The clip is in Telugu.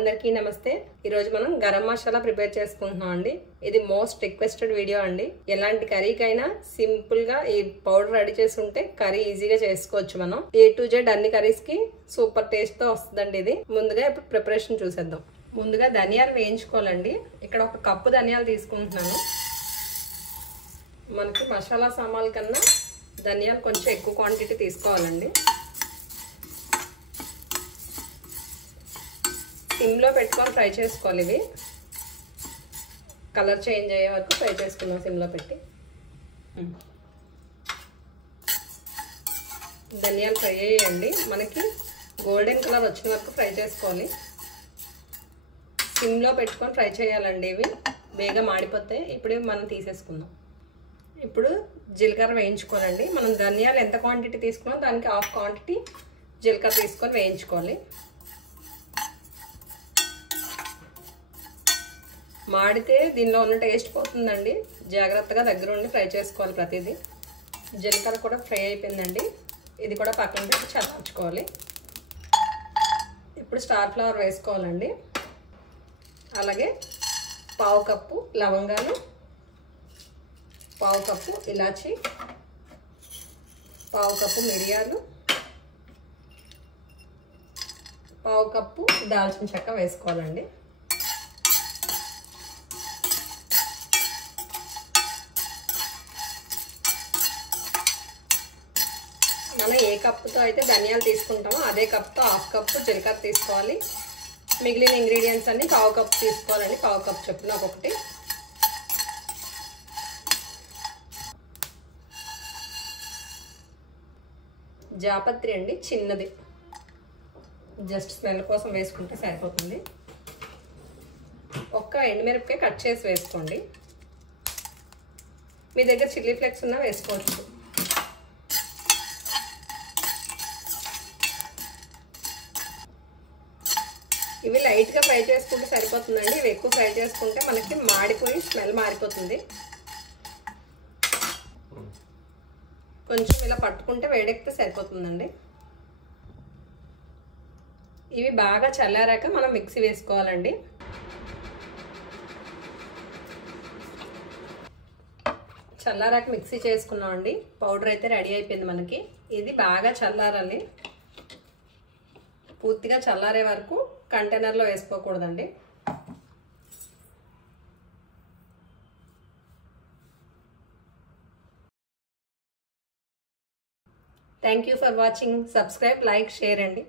అందరికీ నమస్తే। ఈ రోజు మనం గరం మసాలా ప్రిపేర్ చేసుకుంటున్నాం అండి। ఇది మోస్ట్ రిక్వెస్టెడ్ వీడియో అండి। ఎలాంటి కర్రీకైనా సింపుల్ గా ఈ పౌడర్ రెడీ చేసి ఉంటే కర్రీ ఈజీగా చేసుకోవచ్చు। మనం A to Z అన్ని కర్రీస్ కి సూపర్ టేస్ట్ తో వస్తుందండి ఇది। ముందుగా ఇప్పుడు ప్రిపరేషన్ చూసేద్దాం। ముందుగా ధనియాలు వేయించుకోవాలండి। ఇక్కడ ఒక కప్పు ధనియాలు తీసుకుంటున్నాను। మనకి మసాలా సామాన్ల కన్నా ధనియాలు కొంచెం ఎక్కువ క్వాంటిటీ తీసుకోవాలండి। సిమ్ లో పెట్టుకొని ఫ్రై చేసుకోవాలి। ఇవి కలర్ చేంజ్ అయ్యే వరకు ఫ్రై చేసుకున్నాం సిమ్ లో పెట్టి। ధనియాలు ఫ్రై అయ్యండి, మనకి గోల్డెన్ కలర్ వచ్చిన వరకు ఫ్రై చేసుకోవాలి। సిమ్ లో పెట్టుకొని ఫ్రై చేయాలండి, ఇవి బేగా మాడిపోతాయి। ఇప్పుడు మనం తీసేసుకుందాం। ఇప్పుడు జీలకర్ర వేయించుకోవాలండి। మనం ధనియాలు ఎంత క్వాంటిటీ తీసుకున్నాం దానికి హాఫ్ క్వాంటిటీ జీలకర్ర తీసుకొని వేయించుకోవాలి। మాడితే దీనిలో ఉన్న టేస్ట్ పోతుందండి, జాగ్రత్తగా దగ్గర ఉండి ఫ్రై చేసుకోవాలి ప్రతిదీ। జీలకర్ర కూడా ఫ్రై అయిపోయిందండి, ఇది కూడా పక్కన పెట్టి చల్లార్చుకోవాలి। ఇప్పుడు స్టార్ ఫ్లవర్ వేసుకోవాలండి, అలాగే పావు కప్పు లవంగాలు, పావు కప్పు ఇలాచి, పావు కప్పు మిరియాలు, పావు కప్పు దాల్చిన చెక్క వేసుకోవాలండి। మనం ఏ కప్పుతో అయితే ధనియాలు తీసుకుంటామో అదే కప్తో హాఫ్ కప్పు జీలకర్ర తీసుకోవాలి। మిగిలిన ఇంగ్రీడియంట్స్ అన్ని పావు కప్పు తీసుకోవాలండి, పావు కప్పు చొప్పున ఒక్కొక్కటి। జాపత్రి అండి, చిన్నది, జస్ట్ స్మెల్ కోసం వేసుకుంటే సరిపోతుంది। ఒక్క ఎండుమిరపకాయ కట్ చేసి వేసుకోండి, మీ దగ్గర చిల్లీ ఫ్లేక్స్ ఉన్నా వేసుకోవచ్చు। ఇవి లైట్గా ఫ్రై చేసుకుంటే సరిపోతుందండి, ఇవి ఎక్కువ ఫ్రై చేసుకుంటే మనకి మాడిపోయి స్మెల్ మారిపోతుంది। కొంచెం ఇలా పట్టుకుంటే వేడెక్కితే సరిపోతుందండి। ఇవి బాగా చల్లారాక మనం మిక్సీ వేసుకోవాలండి। చల్లారాక మిక్సీ చేసుకున్నామండి, పౌడర్ అయితే రెడీ అయిపోయింది మనకి। ఇది బాగా చల్లారాలి, పూర్తిగా చల్లారే వరకు కంటైనర్లో వేసుకోకూడదండి। Thank you for watching. Subscribe, like, share అండి।